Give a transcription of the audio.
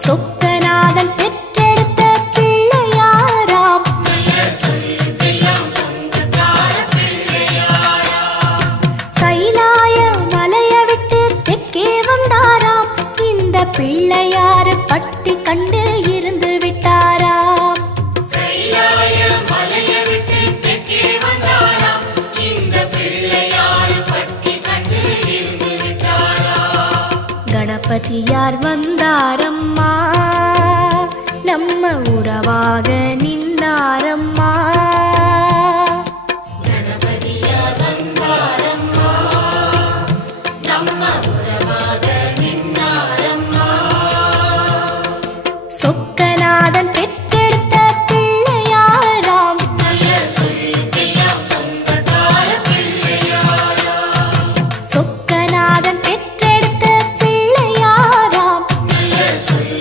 சொக்கநாதன் பெற்றெடுத்த பிள்ளையாராம். கைலாய மலைய விட்டு தெற்கே வந்தாராம். இந்த பிள்ளையார் பட்டி கண்டு இருந்து விட்டாராம். கணபதியார் வந்தாரம்மா, நம்ம உறவாக நின்னாரம்மா. கணபதியார் வந்தாரம்மா, நம்ம உறவாக நின்னாரம்மா. சொக்க